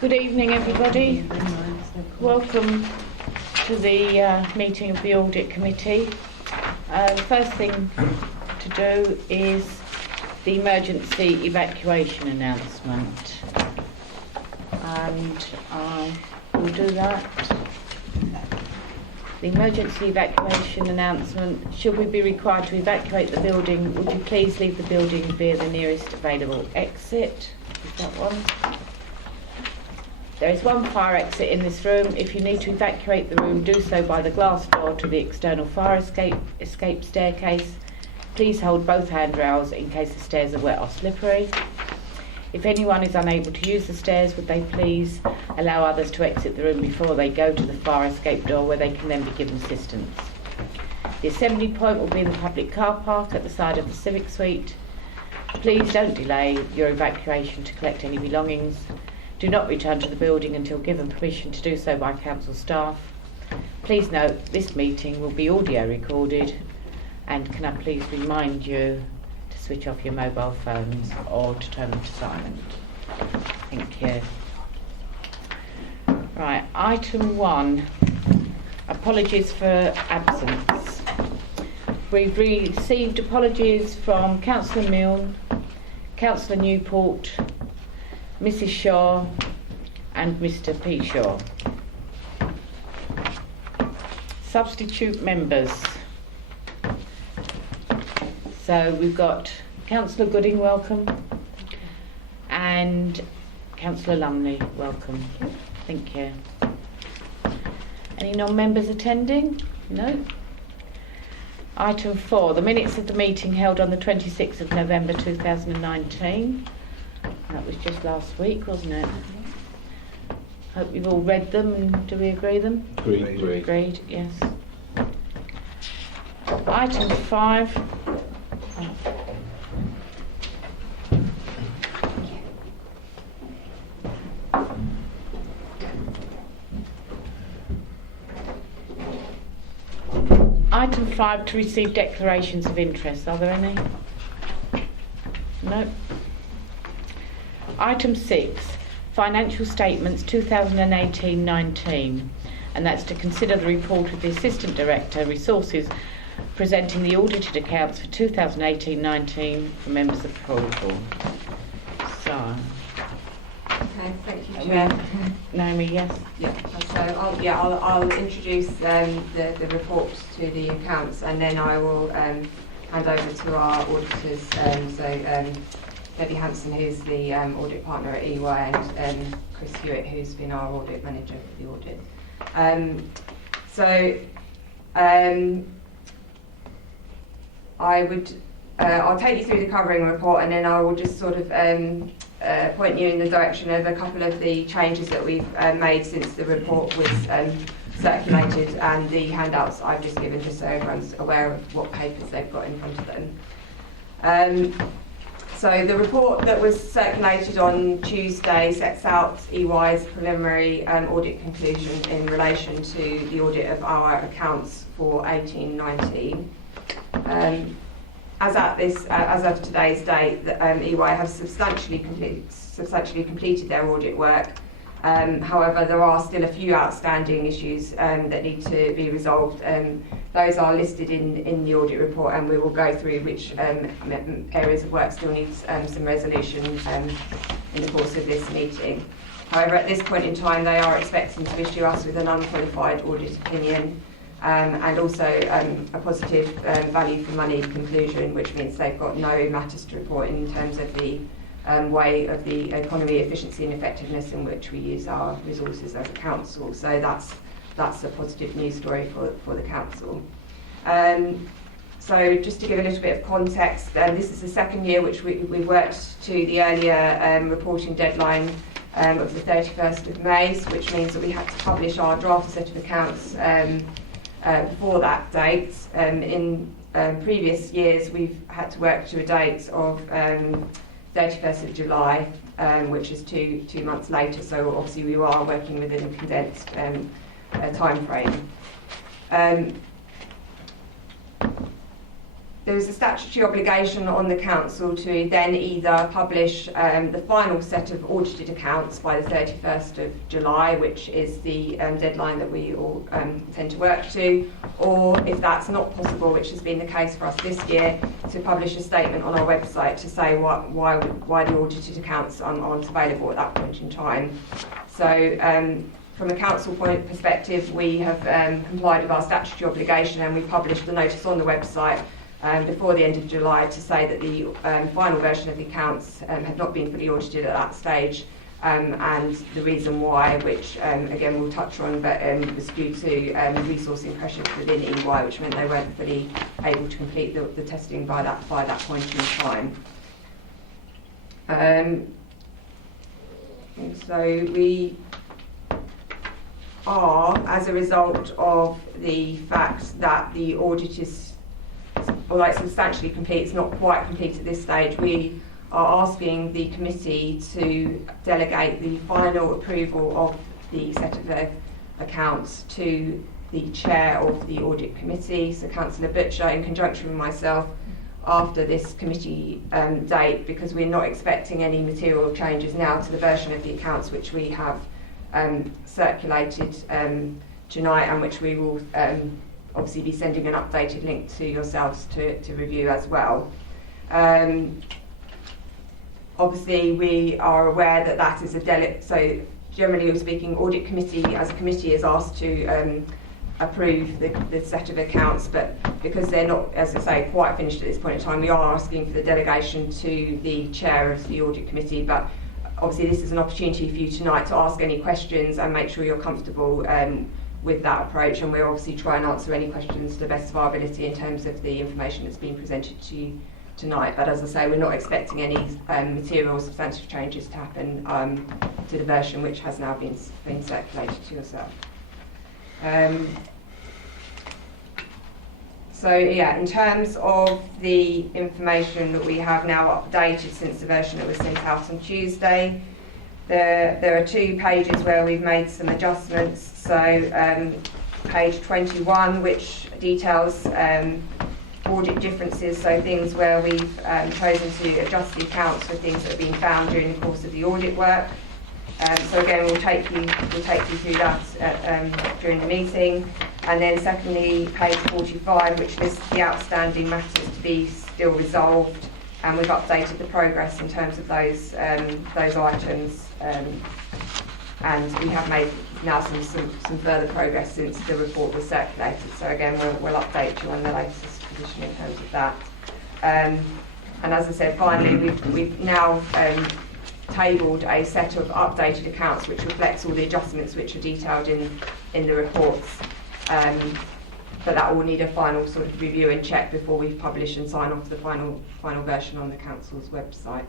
Good evening, everybody. Welcome to the meeting of the Audit Committee. The first thing to do is the emergency evacuation announcement, and I will do that. The emergency evacuation announcement: should we be required to evacuate the building, would you please leave the building via the nearest available exit? Is that one? There is one fire exit in this room. If you need to evacuate the room, do so by the glass door to the external fire escape staircase. Please hold both handrails in case the stairs are wet or slippery. If anyone is unable to use the stairs, would they please allow others to exit the room before they go to the fire escape door, where they can then be given assistance. The assembly point will be in the public car park at the side of the Civic Suite. Please don't delay your evacuation to collect any belongings. Do not return to the building until given permission to do so by council staff. Please note this meeting will be audio recorded, and can I please remind you to switch off your mobile phones or to turn them to silent. Thank you. Right, item 1, apologies for absence. We've received apologies from Councillor Milne, Councillor Newport, Mrs Shaw and Mr P Shaw. Substitute members. So we've got Councillor Gooding, welcome, and Councillor Lumley, welcome. Thank you. Any non-members attending? No. Item 4, the minutes of the meeting held on the 26th of November 2019. That was just last week, wasn't it? Hope you've all read them, and do we agree them? Agreed, yes. Item 5. Item 5, to receive declarations of interest. Are there any? No. Item 6, financial statements 2018-19, and that's to consider the report of the Assistant Director, Resources, presenting the audited accounts for 2018-19 for members' approval. So. Okay, thank you, Chair. Naomi, yes? Yeah. So I'll introduce the report to the accounts, and then I will hand over to our auditors. Debbie Hampson, who's the audit partner at EY, and Chris Hewitt, who's been our audit manager for the audit. I'll take you through the covering report, and then I will just sort of point you in the direction of a couple of the changes that we've made since the report was circulated, and the handouts I've just given, just so everyone's aware of what papers they've got in front of them. So the report that was circulated on Tuesday sets out EY's preliminary audit conclusion in relation to the audit of our accounts for 18-19. As of today's date, EY have substantially completed their audit work. However, there are still a few outstanding issues that need to be resolved. Those are listed in the audit report, and we will go through which areas of work still need some resolution in the course of this meeting. However, at this point in time, they are expecting to issue us with an unqualified audit opinion, and also a positive value for money conclusion, which means they've got no matters to report in terms of the way of the economy, efficiency and effectiveness in which we use our resources as a council. So that's a positive news story for the council. So just to give a little bit of context, this is the second year which we worked to the earlier reporting deadline of the 31st of May, which means that we had to publish our draft set of accounts before that date. In previous years, we've had to work to a date of 31st of July, which is two months later, so obviously we are working within a condensed time frame. there is a statutory obligation on the council to then either publish the final set of audited accounts by the 31st of July, which is the deadline that we all tend to work to, or if that's not possible, which has been the case for us this year, to publish a statement on our website to say why the audited accounts aren't available at that point in time. So from a council perspective, we have complied with our statutory obligation, and we published the notice on the website before the end of July to say that the final version of the accounts had not been fully audited at that stage, and the reason why, which again we'll touch on, but was due to resourcing pressures within EY, which meant they weren't fully able to complete the testing by that point in time. So we are, as a result of the fact that the audit is, although it's substantially complete, it's not quite complete at this stage, we are asking the committee to delegate the final approval of the set of accounts to the chair of the audit committee, so Councillor Butcher, in conjunction with myself, after this committee date, because we're not expecting any material changes now to the version of the accounts which we have circulated tonight, and which we will obviously be sending an updated link to yourselves to review as well. Obviously we are aware that that is so generally speaking, audit committee as a committee is asked to approve the set of accounts, but because they're not, as I say, quite finished at this point in time, we are asking for the delegation to the chair of the audit committee. But obviously this is an opportunity for you tonight to ask any questions and make sure you're comfortable with that approach, and we'll obviously try and answer any questions to the best of our ability in terms of the information that's been presented to you tonight. But as I say, we're not expecting any material or substantive changes to happen to the version which has now been circulated to yourself. So yeah, in terms of the information that we have now updated since the version that was sent out on Tuesday, there are 2 pages where we've made some adjustments. So page 21, which details audit differences, so things where we've chosen to adjust the accounts for things that have been found during the course of the audit work. So again, we'll take you through that during the meeting. And then secondly, page 45, which lists the outstanding matters to be still resolved, and we've updated the progress in terms of those items. And we have made now some further progress since the report was circulated. So again, we'll update you on the latest position in terms of that. And as I said, finally, we've now tabled a set of updated accounts which reflects all the adjustments which are detailed in the reports. But that will need a final sort of review and check before we publish and sign off the final version on the council's website.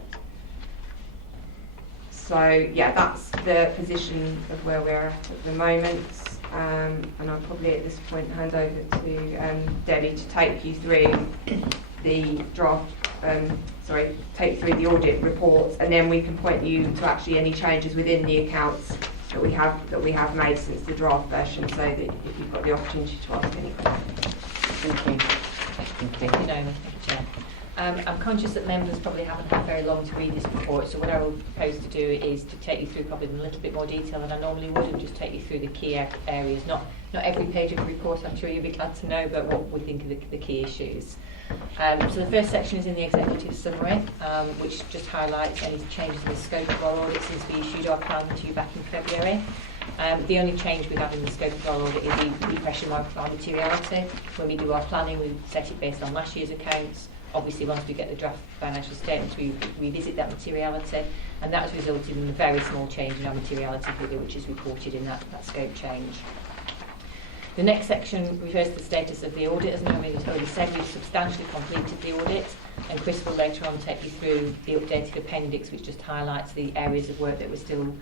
So yeah, that's the position of where we're at the moment. And I'll probably at this point hand over to Debbie to take you through the draft, take through the audit reports, and then we can point you to actually any changes within the accounts that we have made since the draft version, so that if you've got the opportunity to ask any questions. Thank you. Thank you, Naomi. Thank you, Chair. I'm conscious that members probably haven't had very long to read this report, so what I will propose to do is to take you through probably in a little bit more detail than I normally would, and just take you through the key areas. Not every page of the report, I'm sure you'll be glad to know, but what we think are the key issues. So the first section is in the executive summary, which just highlights any changes in the scope of our audit since we issued our plan to you back in February. The only change we have in the scope of our audit is the refreshing of our materiality. When we do our planning, we set it based on last year's accounts. Obviously, once we get the draft financial statements, we revisit that materiality, and that has resulted in a very small change in our materiality figure, which is reported in that scope change. The next section refers to the status of the audit. As Naomi has already said, we've substantially completed the audit, and Chris will later on take you through the updated appendix, which just highlights the areas of work that we're still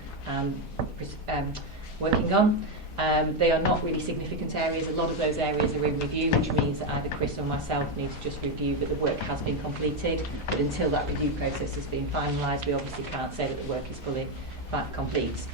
working on. They are not really significant areas. A lot of those areas are in review, which means that either Chris or myself need to just review, but the work has been completed. But until that review process has been finalised, we obviously can't say that the work is fully complete.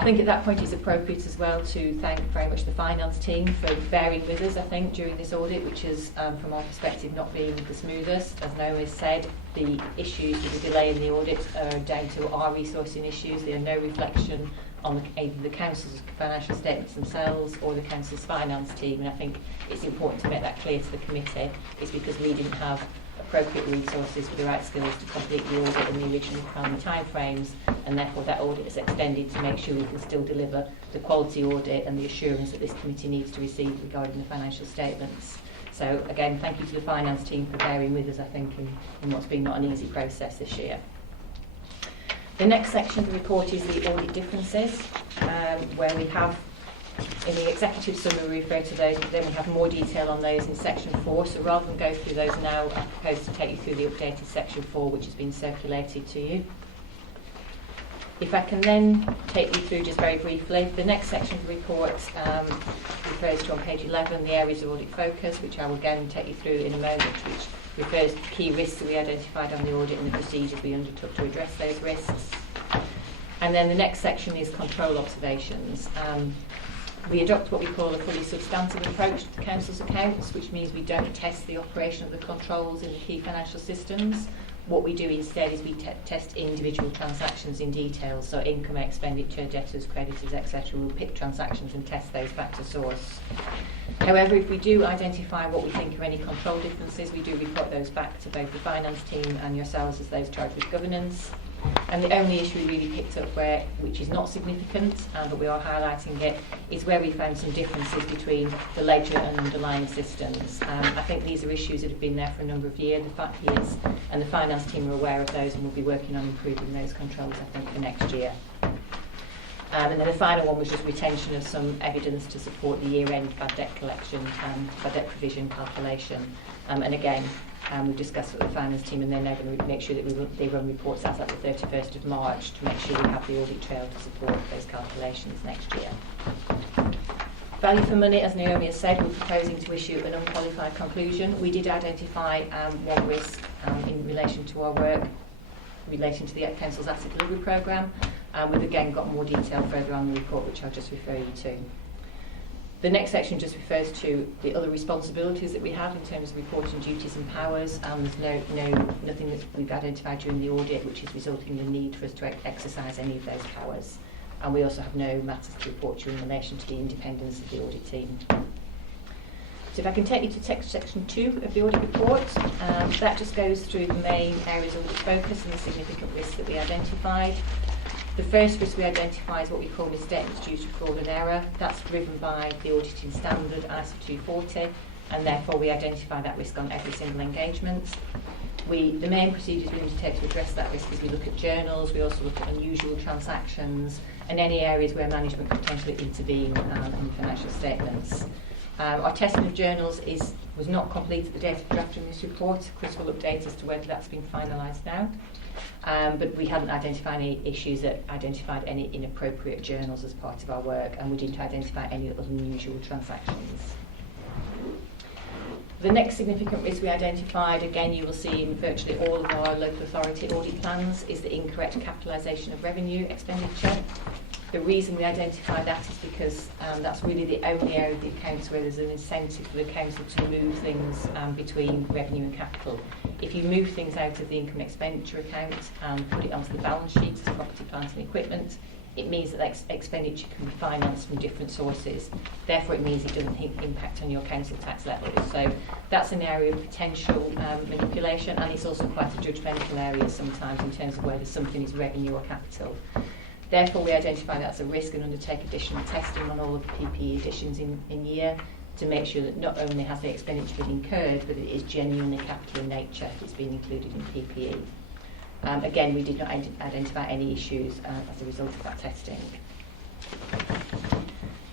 I think at that point it's appropriate as well to thank very much the finance team for bearing with us, I think, during this audit, which has, from our perspective, not been the smoothest. As Naomi said, the issues with the delay in the audit are down to our resourcing issues. They are no reflection on either the council's financial statements themselves or the council's finance team, and I think it's important to make that clear to the committee. It's because we didn't have appropriate resources with the right skills to complete the audit in the original timeframes, and therefore that audit is extended to make sure we can still deliver the quality audit and the assurance that this committee needs to receive regarding the financial statements. So again, thank you to the finance team for bearing with us, I think, in what's been not an easy process this year. The next section of the report is the audit differences, where we have, in the executive summary we refer to those, but then we have more detail on those in section 4. So rather than go through those now, I propose to take you through the updated section 4, which has been circulated to you. If I can then take you through just very briefly, the next section of the report refers to on page 11 the areas of audit focus, which I will again take you through in a moment, which refers to key risks that we identified on the audit and the procedures we undertook to address those risks. And then the next section is control observations. We adopt what we call a fully substantive approach to the council's accounts, which means we don't test the operation of the controls in the key financial systems. What we do instead is we test individual transactions in detail, so income, expenditure, debtors, creditors, etc. We'll pick transactions and test those back to source. However, if we do identify what we think are any control differences, we do report those back to both the finance team and yourselves as those charged with governance. And the only issue we really picked up which is not significant, but we are highlighting it, is where we found some differences between the ledger and underlying systems. I think these are issues that have been there for a number of years, and the finance team are aware of those and will be working on improving those controls, I think, for next year. And then the final one was just retention of some evidence to support the year-end bad debt collection and bad debt provision calculation. And again, we've discussed with the finance team, and they're now going to make sure that they run reports as at the 31st of March to make sure we have the audit trail to support those calculations next year. Value for money, as Naomi has said, we're proposing to issue an unqualified conclusion. We did identify one risk in relation to our work relating to the Council's asset delivery programme. We've again got more detail further on the report, which I'll just refer you to. The next section just refers to the other responsibilities that we have in terms of reporting duties and powers. There's nothing that we've identified during the audit which is resulting in the need for us to exercise any of those powers. And we also have no matters to report to in relation to the independence of the audit team. So if I can take you to section 2 of the audit report, that just goes through the main areas of audit focus and the significant risks that we identified. The first risk we identify is what we call misstatements due to fraud and error. That's driven by the auditing standard ISO 240, and therefore we identify that risk on every single engagement. The main procedures we undertake to address that risk is we look at journals, we also look at unusual transactions, and any areas where management could potentially intervene in financial statements. Our testing of journals was not complete at the date of drafting this report. Chris will update as to whether that's been finalised now. But we hadn't identified any issues that identified any inappropriate journals as part of our work, and we didn't identify any unusual transactions. The next significant risk we identified, again you will see in virtually all of our local authority audit plans, is the incorrect capitalisation of revenue expenditure. The reason we identify that is because that's really the only area of the accounts where there's an incentive for the council to move things between revenue and capital. If you move things out of the income and expenditure account and put it onto the balance sheets as property, plant and equipment, it means that expenditure can be financed from different sources. Therefore, it means it doesn't impact on your council tax levels. So that's an area of potential manipulation, and it's also quite a judgmental area sometimes in terms of whether something is revenue or capital. Therefore, we identify that as a risk and undertake additional testing on all of the PPE additions in year to make sure that not only has the expenditure been incurred, but it is genuinely capital in nature that's been included in PPE. Again, we did not identify any issues as a result of that testing.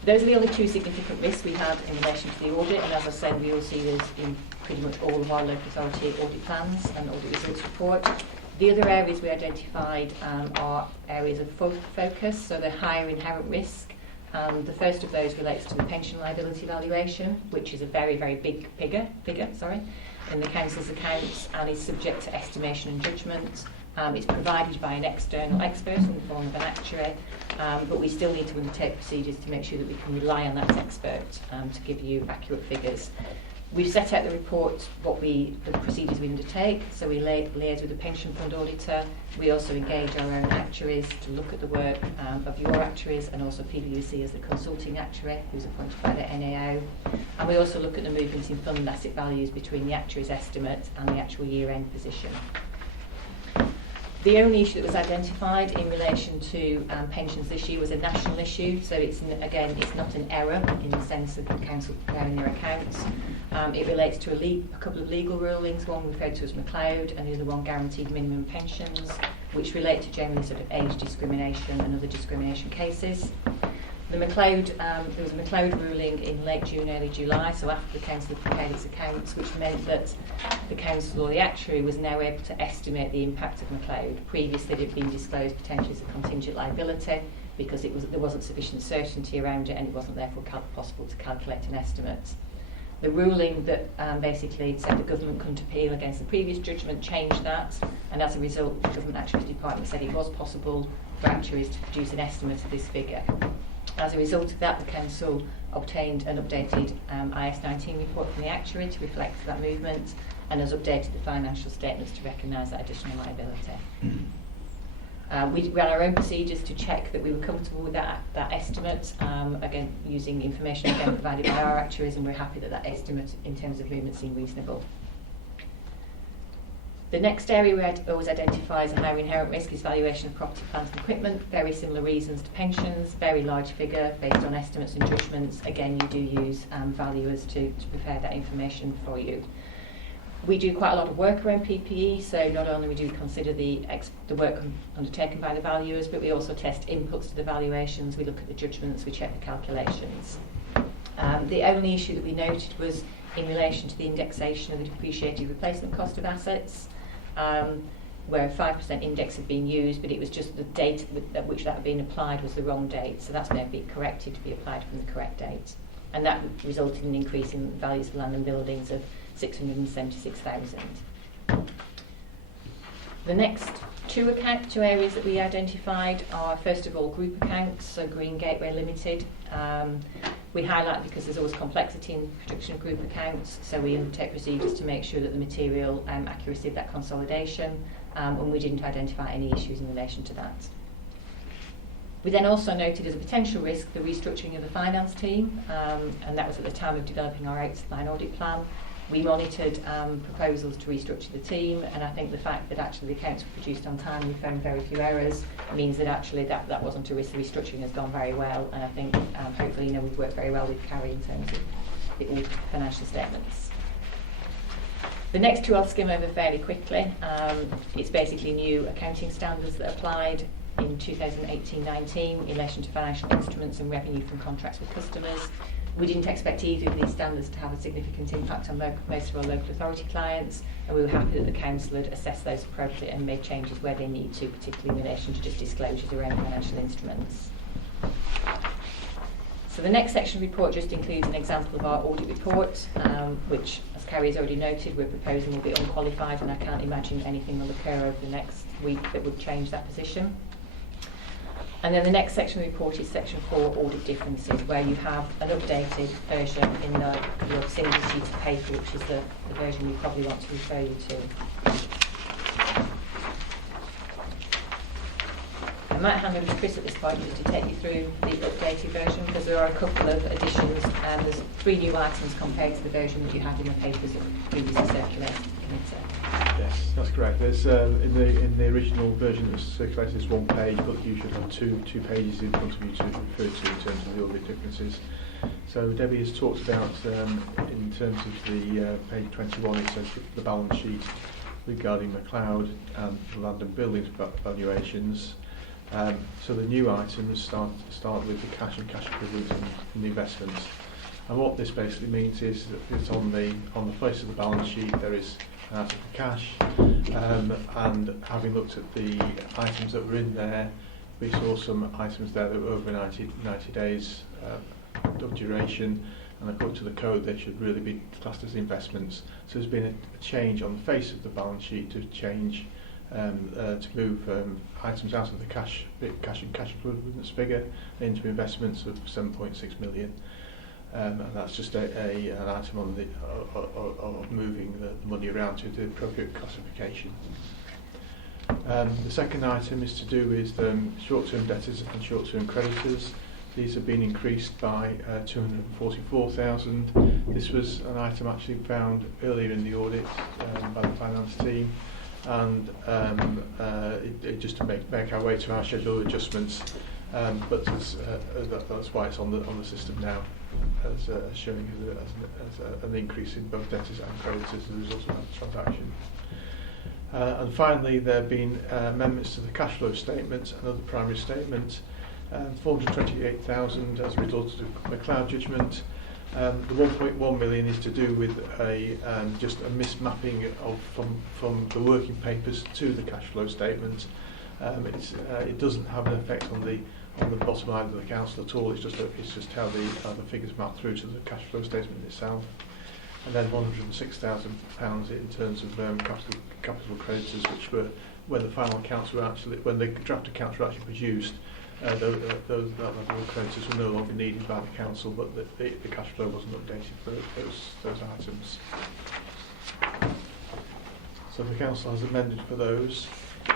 Those are the only two significant risks we had in relation to the audit, and as I said, we all see those in pretty much all of our local authority audit plans and audit results report. The other areas we identified are areas of focus, so they're higher inherent risk. The first of those relates to the pension liability valuation, which is a very, very big figure in the council's accounts and is subject to estimation and judgment. It's provided by an external expert in the form of an actuary, but we still need to undertake procedures to make sure that we can rely on that expert to give you accurate figures. We've set out the report, the procedures we undertake, so we liaise with the pension fund auditor. We also engage our own actuaries to look at the work of your actuaries, and also PwC as the consulting actuary who's appointed by the NAO. And we also look at the movements in fund and asset values between the actuary's estimate and the actual year-end position. The only issue that was identified in relation to pensions this year was a national issue, so it's not an error in the sense of the council preparing their accounts. It relates to a couple of legal rulings, one referred to as MacLeod and the other one guaranteed minimum pensions, which relate to generally sort of age discrimination and other discrimination cases. There was a MacLeod ruling in late June, early July, so after the council had prepared its accounts, which meant that the council or the actuary was now able to estimate the impact of MacLeod. Previously it had been disclosed potentially as a contingent liability because there wasn't sufficient certainty around it, and it wasn't therefore possible to calculate an estimate. The ruling that basically said the government couldn't appeal against the previous judgment changed that, and as a result the Government Actuaries Department said it was possible for actuaries to produce an estimate of this figure. As a result of that, the council obtained an updated IS 19 report from the actuary to reflect that movement, and has updated the financial statements to recognise that additional liability. We ran our own procedures to check that we were comfortable with that estimate, again using information provided by our actuaries, and we're happy that estimate in terms of movement seemed reasonable. The next area we always identify as a higher inherent risk is valuation of property, plant and equipment. Very similar reasons to pensions, very large figure based on estimates and judgments. Again, you do use valuers to prepare that information for you. We do quite a lot of work around PPE, so not only do we consider the work undertaken by the valuers, but we also test inputs to the valuations, we look at the judgments, we check the calculations. The only issue that we noted was in relation to the indexation of the depreciated replacement cost of assets, where a 5% index had been used, but it was just the date at which that had been applied was the wrong date, so that's now been corrected to be applied from the correct date. And that resulted in an increase in values of land and buildings of 676,000. The next two areas that we identified are, first of all, group accounts, so Green Gateway Limited. We highlight because there's always complexity in the production of group accounts, so we undertake procedures to make sure that the material accuracy of that consolidation, and we didn't identify any issues in relation to that. We then also noted as a potential risk the restructuring of the finance team, and that was at the time of developing our outline audit plan. We monitored proposals to restructure the team, and I think the fact that actually the accounts were produced on time, we found very few errors, means that actually that wasn't a risk. The restructuring has gone very well, and I think hopefully we've worked very well with Carrie in terms of the audit financial statements. The next two I'll skim over fairly quickly. It's basically new accounting standards that applied in 2018-19 in relation to financial instruments and revenue from contracts with customers. We didn't expect either of these standards to have a significant impact on most of our local authority clients, and we were happy that the council had assessed those appropriately and made changes where they need to, particularly in relation to just disclosures around financial instruments. So the next section of the report just includes an example of our audit report, which, as Carrie has already noted, we're proposing will be unqualified, and I can't imagine anything will occur over the next week that would change that position. And then the next section of the report is section 4, audit differences, where you have an updated version in your single sheet of paper, which is the version you probably want to refer you to. I might hand over to Chris at this point just to take you through the updated version, because there are a couple of additions, and there's 3 new items compared to the version that you had in the papers that previously circulated to the committee. Yes, that's correct. There's in the original version that was circulated, there's 1 page, but you should have two pages in front of you to refer to in terms of the audit differences. So Debbie has talked about, in terms of the page 21, it says the balance sheet regarding MacLeod and the land and buildings valuations. So the new items start with the cash and cash equivalents and the investments. And what this basically means is that it's on the face of the balance sheet there is an item for cash, and having looked at the items that were in there, we saw some items there that were over 90 days of duration, and according to the code they should really be classed as investments. So there's been a change on the face of the balance sheet to change to move items out of the cash and cash equivalents figure into investments of 7.6 million. And that's just an item on of moving the money around to the appropriate classification. The second item is to do with short-term debtors and short-term creditors. These have been increased by 244,000. This was an item actually found earlier in the audit by the finance team, and it just to make our way to our schedule of adjustments. But that's why it's on the system now, as showing as an increase in both debtors and creditors as a result of that transaction. And finally, there have been amendments to the cash flow statement and other primary statements. 428,000 as a result of the McLeod judgment. The 1.1 million is to do with just a mismapping from the working papers to the cash flow statement. It doesn't have an effect on the bottom line of the council at all. It's just how the figures map through to the cash flow statement itself. And then £106,000 in terms of capital creditors, which were when the final accounts were when the draft accounts were actually produced. That level of creditors were no longer needed by the council, but the cash flow wasn't updated for those items. So the council has amended for those.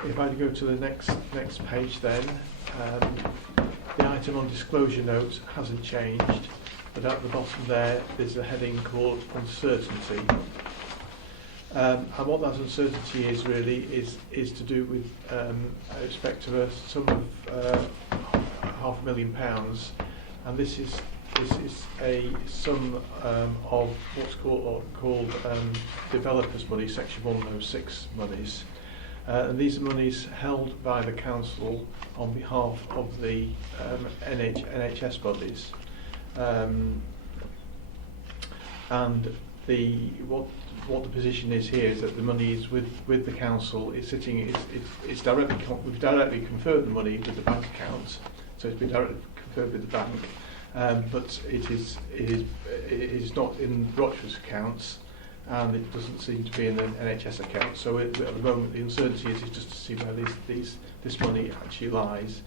If I go to the next page, then the item on disclosure notes hasn't changed, but at the bottom there's a heading called uncertainty. And what that uncertainty is really is to do with respect to a sum of £500,000, and this is a sum of what's called developers' money, Section 106 monies, and these are monies held by the council on behalf of the NHS bodies, and what the position is here is that the money is with the council. It's sitting. It's directly. We've directly conferred the money with the bank accounts, so it's been directly conferred with the bank. But it is not in Rochford's accounts, and it doesn't seem to be in the NHS account. So at the moment, the uncertainty is just to see where this money actually lies,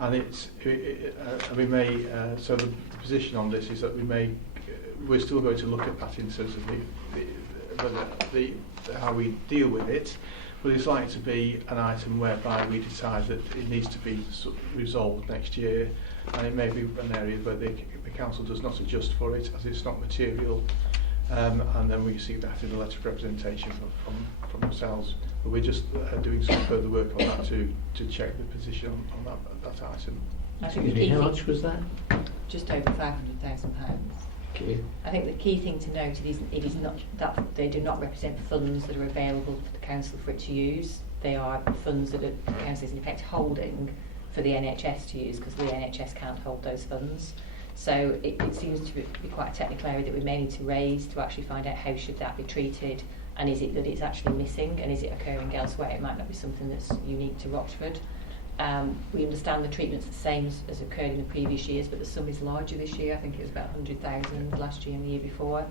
and we may. So the position on this is that we're still going to look at that in terms of how we deal with it, but it's likely to be an item whereby we decide that it needs to be resolved next year, and it may be an area where the council does not adjust for it as it's not material, and then we see that in the letter of representation from ourselves. But we're just doing some further work on that to check the position on that item. I think how much was that? Just over £500,000. Okay. I think the key thing to note it is not that they do not represent funds that are available for the council for it to use. They are funds that the council is in effect holding for the NHS to use, because the NHS can't hold those funds. So it seems to be quite a technical area that we may need to raise to actually find out how should that be treated, and is it that it's actually missing, and is it occurring elsewhere? It might not be something that's unique to Rochford. We understand the treatment's the same as occurred in the previous years, but the sum is larger this year. I think it was about 100,000 last year and the year before.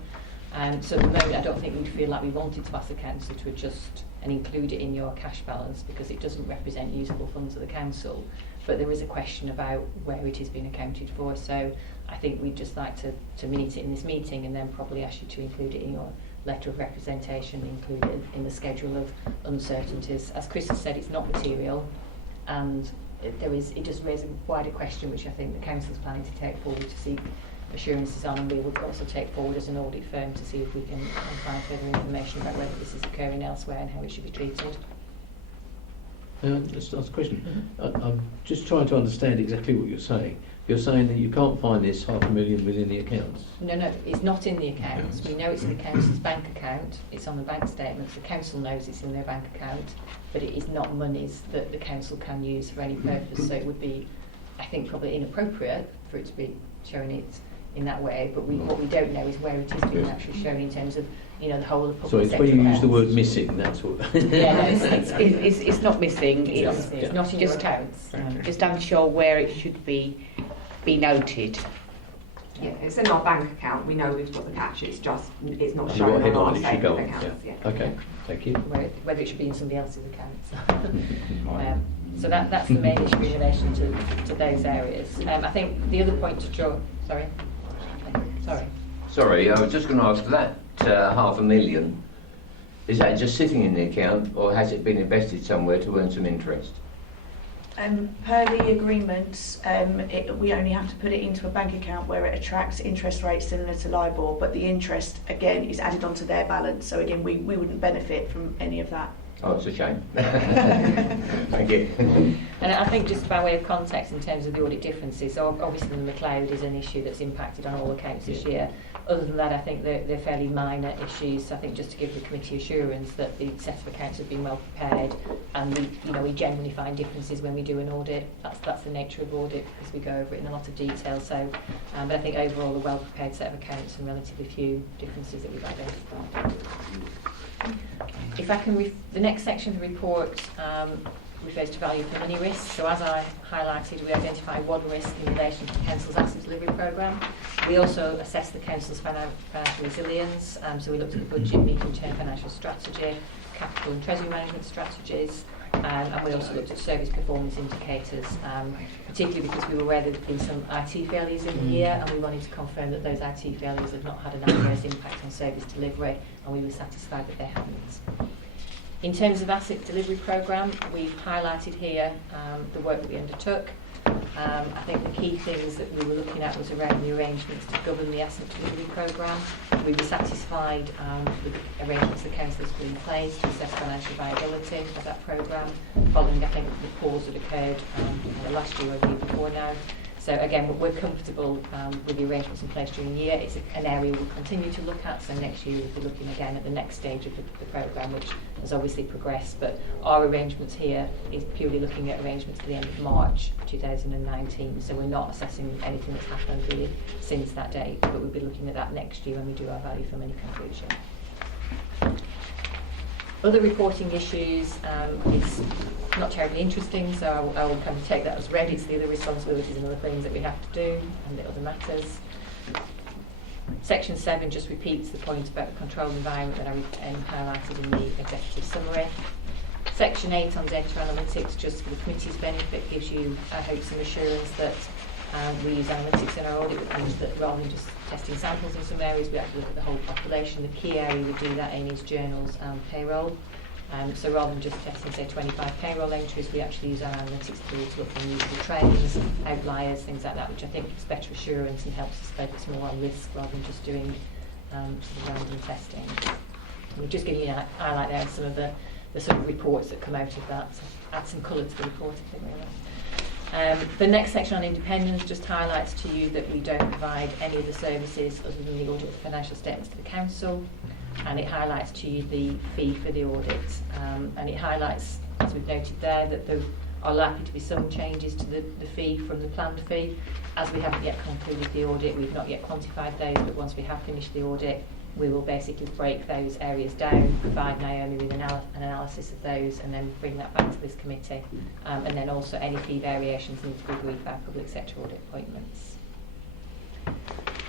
So at the moment, I don't think we'd feel like we wanted to ask the council to adjust and include it in your cash balance, because it doesn't represent usable funds of the council. But there is a question about where it is being accounted for. So I think we'd just like to minute it in this meeting, and then probably ask you to include it in your letter of representation, include it in the schedule of uncertainties. As Chris has said, it's not material. And it does raise a wider question, which I think the council is planning to take forward to seek assurances on, and we will also take forward as an audit firm to see if we can find further information about whether this is occurring elsewhere and how it should be treated. Just ask a question. I'm just trying to understand exactly what you're saying. You're saying that you can't find this £500,000 within the accounts? No, it's not in the accounts. We know it's in the council's bank account. It's on the bank statements. The council knows it's in their bank account, but it is not monies that the council can use for any purpose. So it would be, I think, probably inappropriate for it to be showing it in that way. But what we don't know is where it is being actually shown in terms of, the whole of public sector. So it's when you use the word missing, that's what... Yeah, no, it's not missing. It's not in just your accounts. Just unsure where it should be noted. Yeah, it's in our bank account. We know we've got the cash. It's just it's not So shown what on our headline it should go statement on? accounts. Yeah. Yeah. Okay, thank you. Whether it should be in somebody else's account. So that's the main issue in relation to those areas. I think the other point to draw. Sorry. Sorry, I was just going to ask that £500,000, is that just sitting in the account or has it been invested somewhere to earn some interest? Per the agreements, we only have to put it into a bank account where it attracts interest rates similar to LIBOR, but the interest, again, is added onto their balance. So again, we wouldn't benefit from any of that. Oh, it's a shame. Thank you. And I think just by way of context in terms of the audit differences, obviously the McLeod is an issue that's impacted on all accounts this year. Other than that, I think they're fairly minor issues. I think just to give the committee assurance that the set of accounts have been well prepared, and we genuinely find differences when we do an audit. That's the nature of audit, because we go over it in a lot of detail. So, but I think overall a well prepared set of accounts and relatively few differences that we've identified. If I can, the next section of the report refers to value for money risk. So as I highlighted, we identify one risk in relation to the Council's asset delivery programme. We also assess the Council's financial resilience. So we looked at the budget, medium-term financial strategy, capital and treasury management strategies, and we also looked at service performance indicators, particularly because we were aware there had been some IT failures in the year, and we wanted to confirm that those IT failures had not had an adverse impact on service delivery, and we were satisfied that they hadn't. In terms of asset delivery programme, we've highlighted here the work that we undertook. I think the key things that we were looking at was around the arrangements to govern the asset delivery programme. We were satisfied with the arrangements the Council has put in place to assess financial viability of that programme, following, I think, the pause that occurred last year or the year before now. So again, we're comfortable with the arrangements in place during the year. It's an area we'll continue to look at, so next year we'll be looking again at the next stage of the programme, which has obviously progressed, but our arrangements here is purely looking at arrangements to the end of March 2019, so we're not assessing anything that's happened really since that date, but we'll be looking at that next year when we do our value for money conclusion. Other reporting issues is not terribly interesting, so I will kind of take that as read. It's the other responsibilities and other things that we have to do and the other matters. Section 7 just repeats the point about the controlled environment that I highlighted in the executive summary. Section 8 on data analytics, just for the committee's benefit, gives you, I hope, some assurance that we use analytics in our audit, which means that rather than just testing samples in some areas, we actually look at the whole population. The key area we do that in is journals and payroll. So rather than just testing, say, 25 payroll entries, we actually use our analytics tool to look for unusual trends, outliers, things like that, which I think is better assurance and helps us focus more on risk rather than just doing sort of random testing. We're just giving you a highlight there of some of the sort of reports that come out of that, so add some colour to the report, I think, really. The next section on independence just highlights to you that we don't provide any of the services other than the audit of financial statements to the Council, and it highlights to you the fee for the audit, and it highlights, as we've noted there, that there are likely to be some changes to the fee from the planned fee. As we haven't yet concluded the audit, we've not yet quantified those, but once we have finished the audit, we will basically break those areas down, provide Naomi with an analysis of those, and then bring that back to this committee. And then also any fee variations need to be agreed by public sector audit appointments. I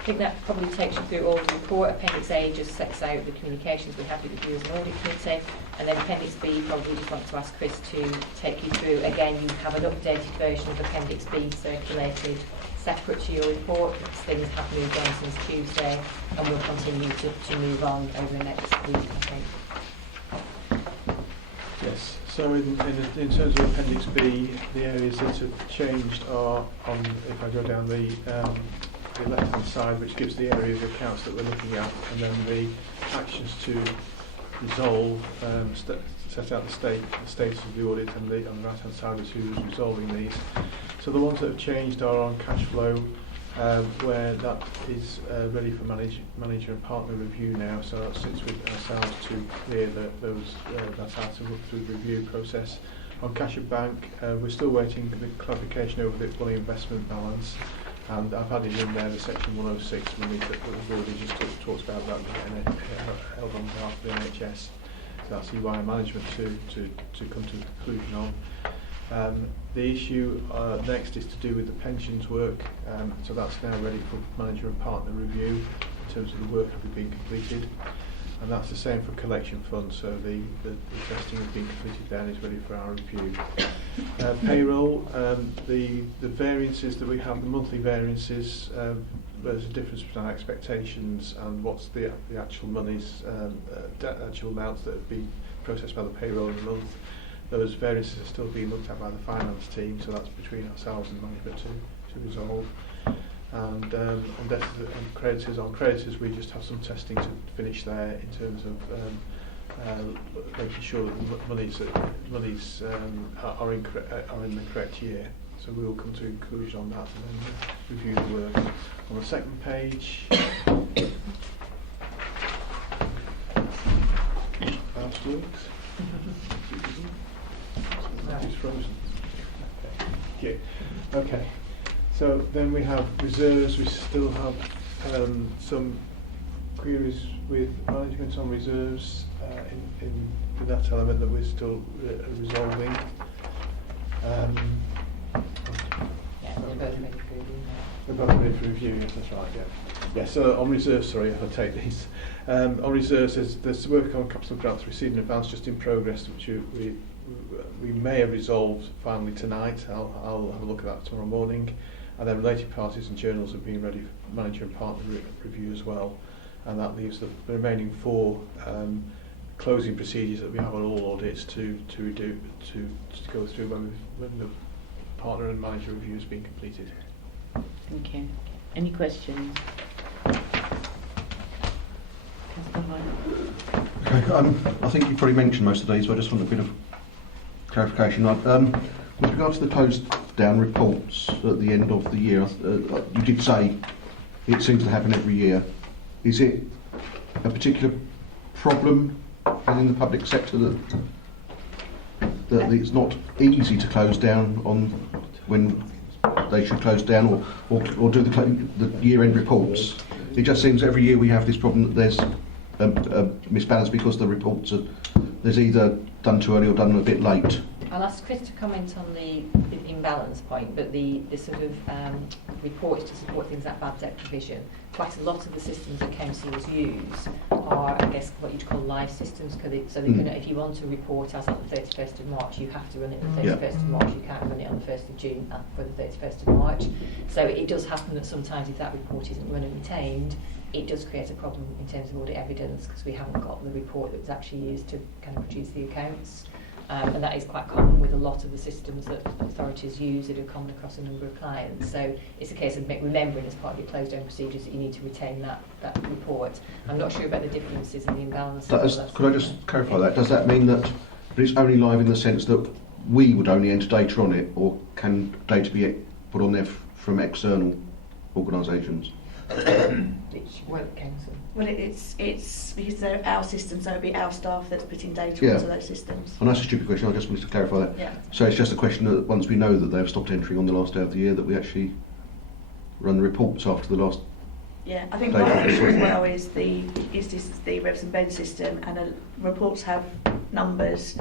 think that probably takes you through all the report. Appendix A just sets out the communications we have with you as an audit committee, and then Appendix B, probably just want to ask Chris to take you through. Again, you have an updated version of Appendix B circulated separate to your report, because things have moved on since Tuesday, and we'll continue to move on over the next week, I think. Yes, so in terms of Appendix B, the areas that have changed are on, if I go down the left-hand side, which gives the areas of accounts that we're looking at, and then the actions to resolve, set out the status of the audit, and on the right-hand side is who's resolving these. So the ones that have changed are on cash flow, where that is ready for manager and partner review now, so that sits with ourselves to clear that out and look through the review process. On cash at bank, we're still waiting for the clarification over the money investment balance, and I've added in there the section 106 money that was already just talked about that getting held on behalf of the NHS. that's EY management to come to a conclusion on. The issue next is to do with the pensions work, so that's now ready for manager and partner review in terms of the work having been completed, and that's the same for collection funds, so the testing has been completed there and is ready for our review. Payroll, the variances that we have, the monthly variances, there's a difference between our expectations and what's the actual monies, actual amounts that have been processed by the payroll in the month. Those variances are still being looked at by the finance team, so that's between ourselves and management to resolve. And debtors and creditors, on creditors we just have some testing to finish there in terms of making sure that the monies are in the correct year. So we will come to a conclusion on that and then review the work. On the second page, last works. It's frozen. Okay. So then we have reserves. We still have some queries with management on reserves in that element that we're still resolving. They're both ready for review. Yes, that's right. Yeah. So on reserves, sorry, I'll take these. On reserves, there's work on capital grants received in advance, just in progress, which we may have resolved finally tonight. I'll have a look at that tomorrow morning. And then related parties and journals have been ready for manager and partner review as well. And that leaves the remaining 4 closing procedures that we have on all audits to go through when the partner and manager review has been completed. Thank you. Any questions? Okay, I think you probably mentioned most of these, so I just want a bit of clarification. With regard to the closed down reports at the end of the year, you did say it seems to happen every year. Is it a particular problem in the public sector that it's not easy to close down on when they should close down or do the year-end reports? It just seems every year we have this problem that there's a misbalance because the reports there's either done too early or done a bit late. I'll ask Chris to comment on the imbalance point, but the sort of reports to support things like bad debt provision, quite a lot of the systems that councils use are, I guess, what you'd call live systems. So they can, if you want to report as at the 31st of March, you have to run it on the 31st of March. You can't run it on the 1st of June for the 31st of March. So it does happen that sometimes if that report isn't run and retained, it does create a problem in terms of audit evidence because we haven't got the report that's actually used to kind of produce the accounts. And that is quite common with a lot of the systems that authorities use that are common across a number of clients. So it's a case of remembering as part of your closed down procedures that you need to retain that report. I'm not sure about the differences in the imbalances. Could I just clarify that? Does that mean that it's only live in the sense that we would only enter data on it, or can data be put on there from external organisations? Council. Well, it's because they're our systems, so it'd be our staff that's putting data into those systems. And that's a stupid question, I just wanted to clarify that. Yeah. So it's just a question that once we know that they've stopped entering on the last day of the year, that we actually run the reports after the last. Yeah, I think one issue as well is the Revs and Bed system, and reports have numbers,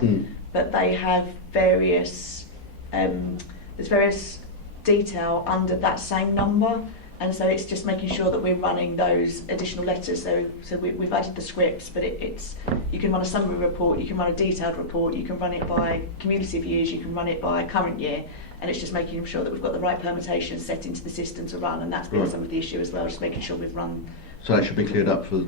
but they have various there's various detail under that same number. And so it's just making sure that we're running those additional letters. So we've added the scripts, but it's you can run a summary report, you can run a detailed report, you can run it by cumulative years, you can run it by current year, and it's just making sure that we've got the right permutations set into the system to run, and that's been some of the issue as well, just making sure we've run. So that should be cleared up for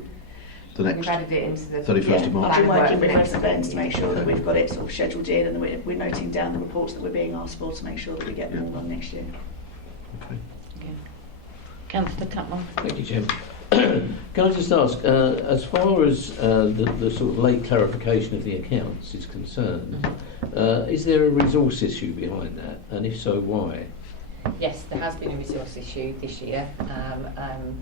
the next We've added it into the 31st of March. I've been working with Revs and Beds to make sure that we've got it sort of scheduled in, and that we're noting down the reports that we're being asked for to make sure that we get them all on next year. Okay. Councillor Tutmore. Thank you, Jim. Can I just ask, as far as the sort of late clarification of the accounts is concerned, is there a resource issue behind that? And if so, why? Yes, there has been a resource issue this year. And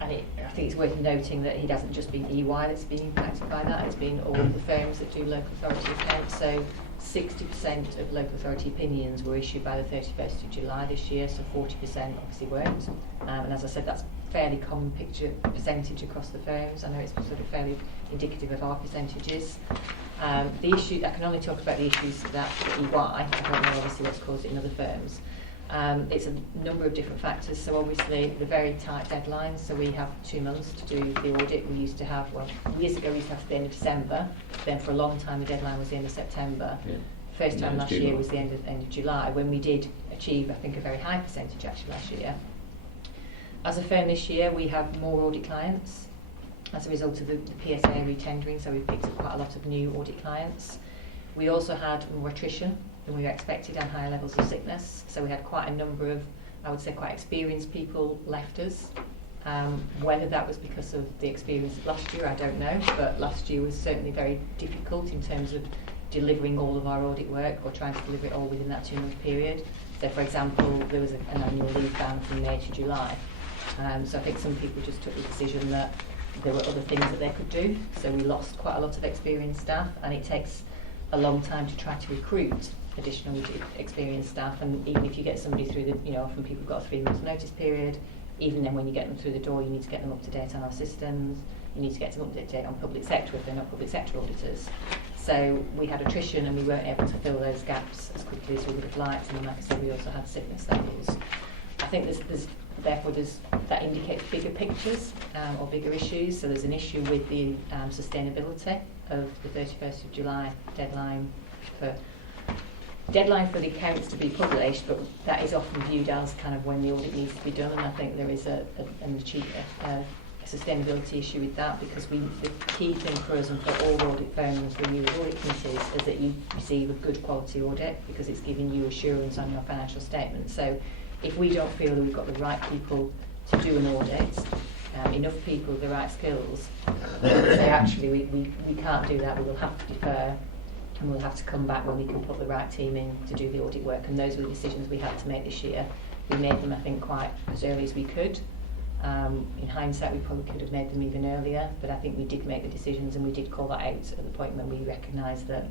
I think it's worth noting that it hasn't just been EY that's been impacted by that, it's been all of the firms that do local authority accounts. So 60% of local authority opinions were issued by the 31st of July this year, so 40% obviously weren't. And as I said, that's a fairly common percentage across the firms. I know it's sort of fairly indicative of our percentages. The issue, I can only talk about the issues that EY, I don't know obviously what's caused it in other firms. It's a number of different factors, so obviously the very tight deadlines, so we have 2 months to do the audit. We used to have, well, years ago we used to have to the end of December, then for a long time the deadline was the end of September. Yeah. First time Yeah, last year was the end of July, when we did achieve, I think, a very high percentage actually last year. As a firm this year, we have more audit clients as a result of the PSA retendering, so we've picked up quite a lot of new audit clients. We also had more attrition than we were expected and higher levels of sickness, so we had quite a number of, I would say, quite experienced people left us. Whether that was because of the experience of last year, I don't know, but last year was certainly very difficult in terms of delivering all of our audit work or trying to deliver it all within that 2-month period. So for example, there was an annual leave ban from May to July. So I think some people just took the decision that there were other things that they could do. So we lost quite a lot of experienced staff, and it takes a long time to try to recruit additional experienced staff. And even if you get somebody through the, often people have got a 3-month notice period. Even then, when you get them through the door, you need to get them up to date on our systems. You need to get them up to date on public sector if they're not public sector auditors. So we had attrition, and we weren't able to fill those gaps as quickly as we would have liked. And like I said, we also had sickness levels. I think therefore that indicates bigger pictures or bigger issues. So there's an issue with the sustainability of the 31st of July deadline for the accounts to be published, but that is often viewed as kind of when the audit needs to be done, and I think there is a sustainability issue with that, because the key thing for us and for all audit firms when you audit committees is that you receive a good quality audit, because it's giving you assurance on your financial statement. So if we don't feel that we've got the right people to do an audit, enough people with the right skills, say actually we can't do that, we will have to defer, and we'll have to come back when we can put the right team in to do the audit work. And those were the decisions we had to make this year. We made them, I think, quite as early as we could. In hindsight, we probably could have made them even earlier, but I think we did make the decisions, and we did call that out at the point when we recognised that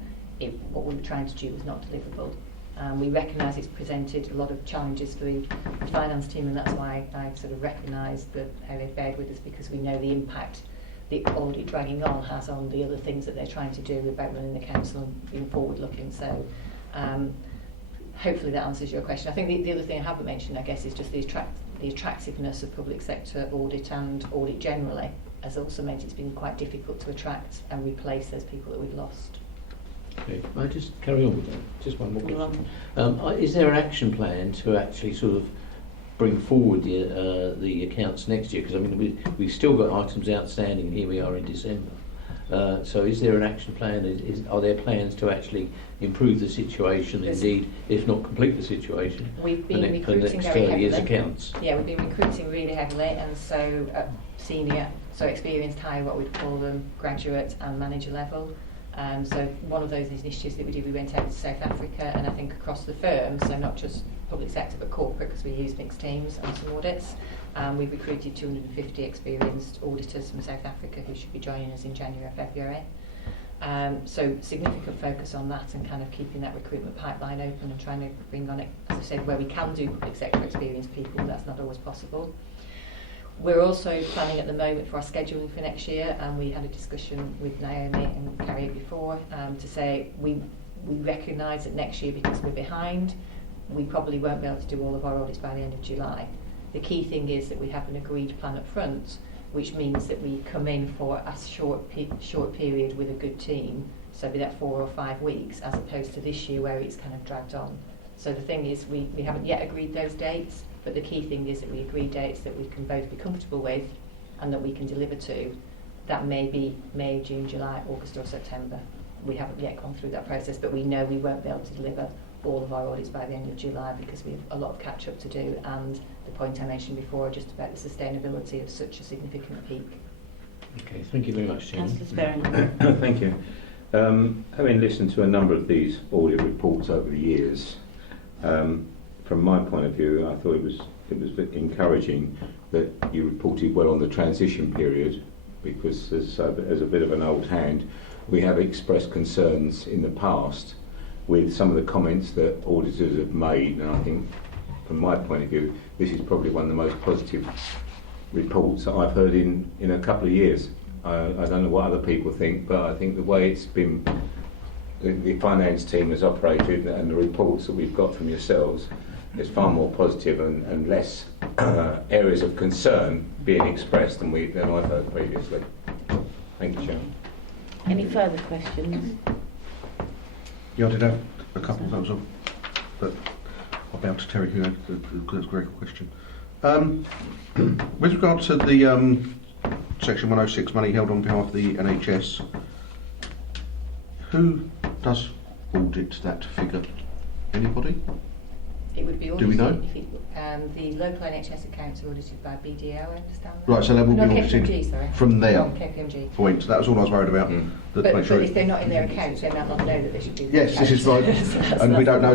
what we were trying to do was not deliverable. We recognise it's presented a lot of challenges for the finance team, and that's why I sort of recognised how they fared with us, because we know the impact the audit dragging on has on the other things that they're trying to do about running the council and being forward looking. So hopefully that answers your question. I think the other thing I haven't mentioned, I guess, is just the attractiveness of public sector audit and audit generally has also meant it's been quite difficult to attract and replace those people that we've lost. Okay, I just carry on with that. Just one more question. Is there an action plan to actually sort of bring forward the accounts next year? Because I mean, we've still got items outstanding. Here we are in December. So is there an action plan? Are there plans to actually improve the situation, indeed, if not complete the situation? We've been recruiting very heavily. Year's accounts. Yeah, we've been recruiting really heavily, and so senior, so experienced high, what we'd call them, graduate and manager level. So one of those initiatives that we did, we went out to South Africa, and I think across the firm, so not just public sector but corporate, because we use mixed teams on some audits. We've recruited 250 experienced auditors from South Africa who should be joining us in January or February. So significant focus on that and kind of keeping that recruitment pipeline open and trying to bring on it, as I said, where we can do public sector experienced people, that's not always possible. We're also planning at the moment for our scheduling for next year, and we had a discussion with Naomi and Carrie before to say we recognise that next year, because we're behind, we probably won't be able to do all of our audits by the end of July. The key thing is that we have an agreed plan up front, which means that we come in for a short period with a good team, so be that 4 or 5 weeks, as opposed to this year where it's kind of dragged on. So the thing is, we haven't yet agreed those dates, but the key thing is that we agree dates that we can both be comfortable with and that we can deliver to. That may be May, June, July, August or September. We haven't yet gone through that process, but we know we won't be able to deliver all of our audits by the end of July, because we have a lot of catch up to do, and the point I mentioned before just about the sustainability of such a significant peak. Okay, thank you very much, Chairman. Thank you. Having listened to a number of these audit reports over the years, from my point of view, I thought it was encouraging that you reported well on the transition period, because as a bit of an old hand, we have expressed concerns in the past with some of the comments that auditors have made, and I think from my point of view this is probably one of the most positive reports that I've heard in a couple of years. I don't know what other people think, but I think the way it's been the finance team has operated and the reports that we've got from yourselves is far more positive and less areas of concern being expressed than I've heard previously. Thank you, Chairman. Any further questions? Yeah, I did have a couple, that was all. But I'll bow to Terry, who had a great question. With regard to the Section 106 money held on behalf of the NHS, who does audit that figure? Anybody? It would be audited. Do we know? If the local NHS accounts are audited by BDO, I understand. Right, so they will No, be audited KPMG, sorry. from there. From KPMG. Point. That was all I was worried about. But if they're not in their accounts, they might not know that they should be. Yes, this is right. And we don't know,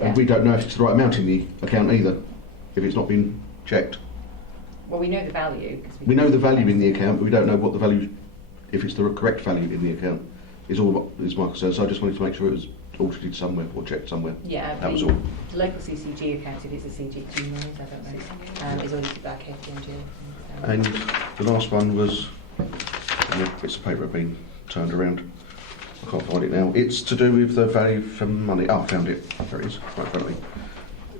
and we don't know if it's the right amount in the account either, if it's not been checked. Well, we know the value. 'Cause We know the value in the account, but we don't know what the value, if it's the correct value in the account, is my concern. So I just wanted to make sure it was audited somewhere or checked somewhere. Yeah, that was all. The local CCG accounts, if it's a CGT money, I don't know, is audited by KPMG. And the last one was, bits of paper have been turned around. I can't find it now. It's to do with the value for money. Oh, I found it. There it is, right in front of me.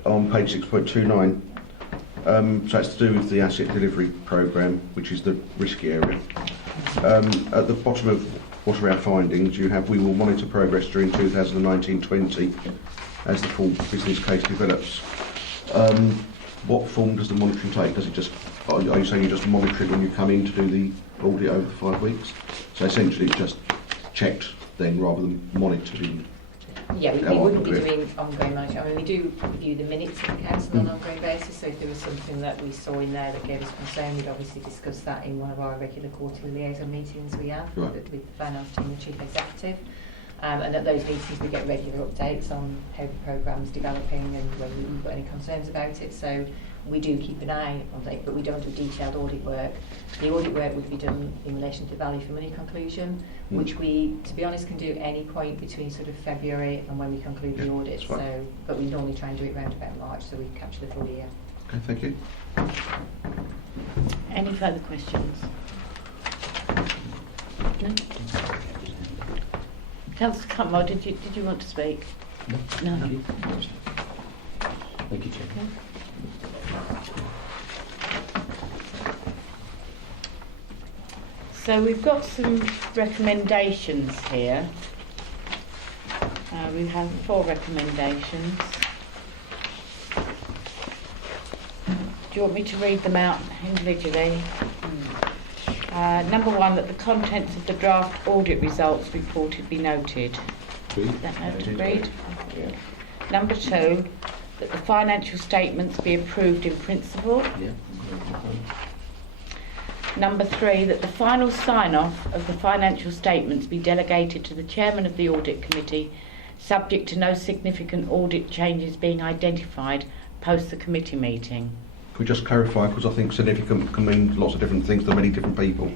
On page 6.29. So it's to do with the asset delivery programme, which is the risky area. At the bottom of what are our findings, you have, we will monitor progress during 2019-20 as the full business case develops. What form does the monitoring take? Does it just, are you saying you just monitor it when you come in to do the audit over 5 weeks? So essentially it's just checked then rather than monitoring. Yeah, we wouldn't be doing ongoing monitoring. I mean, we do review the minutes of the council on an ongoing basis, so if there was something that we saw in there that gave us concern, we'd obviously discuss that in one of our regular quarterly liaison meetings we have with the finance team and chief executive. And at those meetings we get regular updates on how the programme's developing and whether we've got any concerns about it. So we do keep an eye on it, but we don't do detailed audit work. The audit work would be done in relation to value for money conclusion, which we, to be honest, can do at any point between sort of February and when we conclude the audit. So, but we normally try and do it around about March, so we capture the full year. Okay, thank you. Any further questions? No? Councillor Cutmore, did you want to speak? No. Thank you, Chair. So we've got some recommendations here. We have 4 recommendations. Do you want me to read them out individually? Number 1, that the contents of the draft audit results reported be noted. Is that noted? Read? Yeah. Number 2, that the financial statements be approved in principle. Yeah. Number 3, that the final sign-off of the financial statements be delegated to the chairman of the audit committee, subject to no significant audit changes being identified post the committee meeting. Can we just clarify, because I think significant can mean lots of different things to many different people.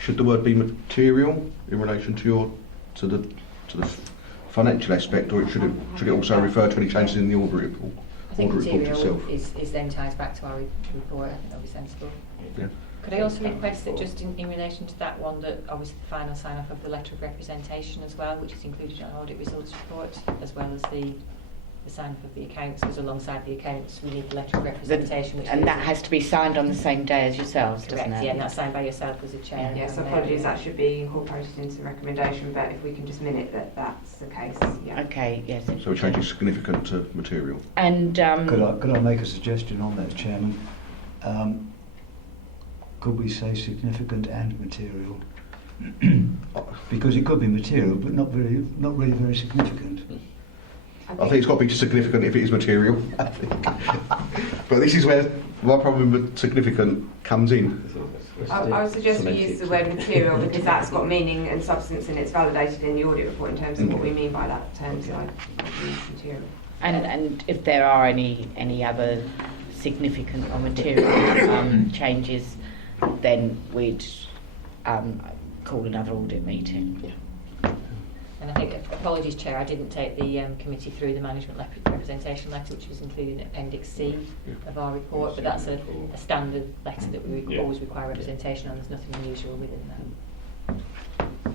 Should the word be material in relation to the financial aspect, or should it also refer to any changes in the audit report? I think audit report material itself? is then ties back to our report. I think that'll be sensible. Yeah. Could I also request that just in relation to that one, that obviously the final sign-off of the letter of representation as well, which is included in our audit results report, as well as the sign-off of the accounts, because alongside the accounts we need the letter of representation. And that has to be signed on the same day as yourselves, doesn't it? Yeah, and that's signed by yourself as a chair. Yes, apologies, that should be incorporated into the recommendation, but if we can just minute that that's the case, yeah. Okay, yes. So we're changing significant to material. And Could I make a suggestion on that, Chairman? Could we say significant and material? Because it could be material, but not really very significant. I think it's got to be significant if it is material, I think. But this is where my problem with significant comes in. I would suggest we use the word material because that's got meaning and substance and it's validated in the audit report in terms of what we mean by that term, so I use material. And if there are any other significant or material changes, then we'd call another audit meeting. Yeah. And I think, apologies Chair, I didn't take the committee through the management representation letter, which was included in Appendix C of our report, but that's a standard letter that we always require representation on. There's nothing unusual within that.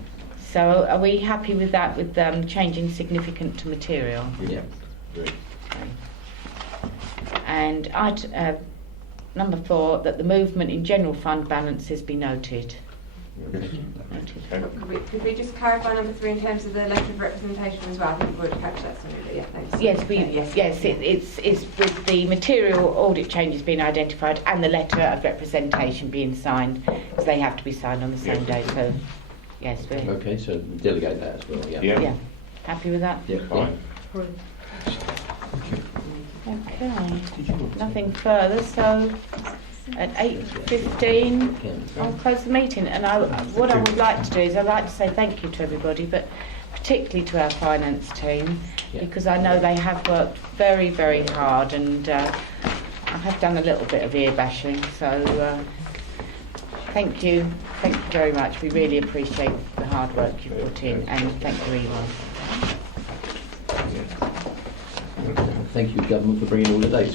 So are we happy with that, with changing significant to material? Yeah. And number 4, that the movement in general fund balances be noted. Could we just clarify number 3 in terms of the letter of representation as well? I think we've already captured that somewhere. Yeah, thanks. Yes, it's with the material audit changes being identified and the letter of representation being signed, because they have to be signed on the same day. So, yes, we're Okay, so delegate that as well. Yeah. yeah. Happy with that? Yeah. Fine. Okay. Nothing further. So at 8:15, I'll close the meeting. And what I would like to do is I'd like to say thank you to everybody, but particularly to our finance team, because I know they have worked very, very hard, and I have done a little bit of ear bashing. So thank you very much. We really appreciate the hard work you put in, and thank you, Ewan. Thank you, government, for bringing all the dates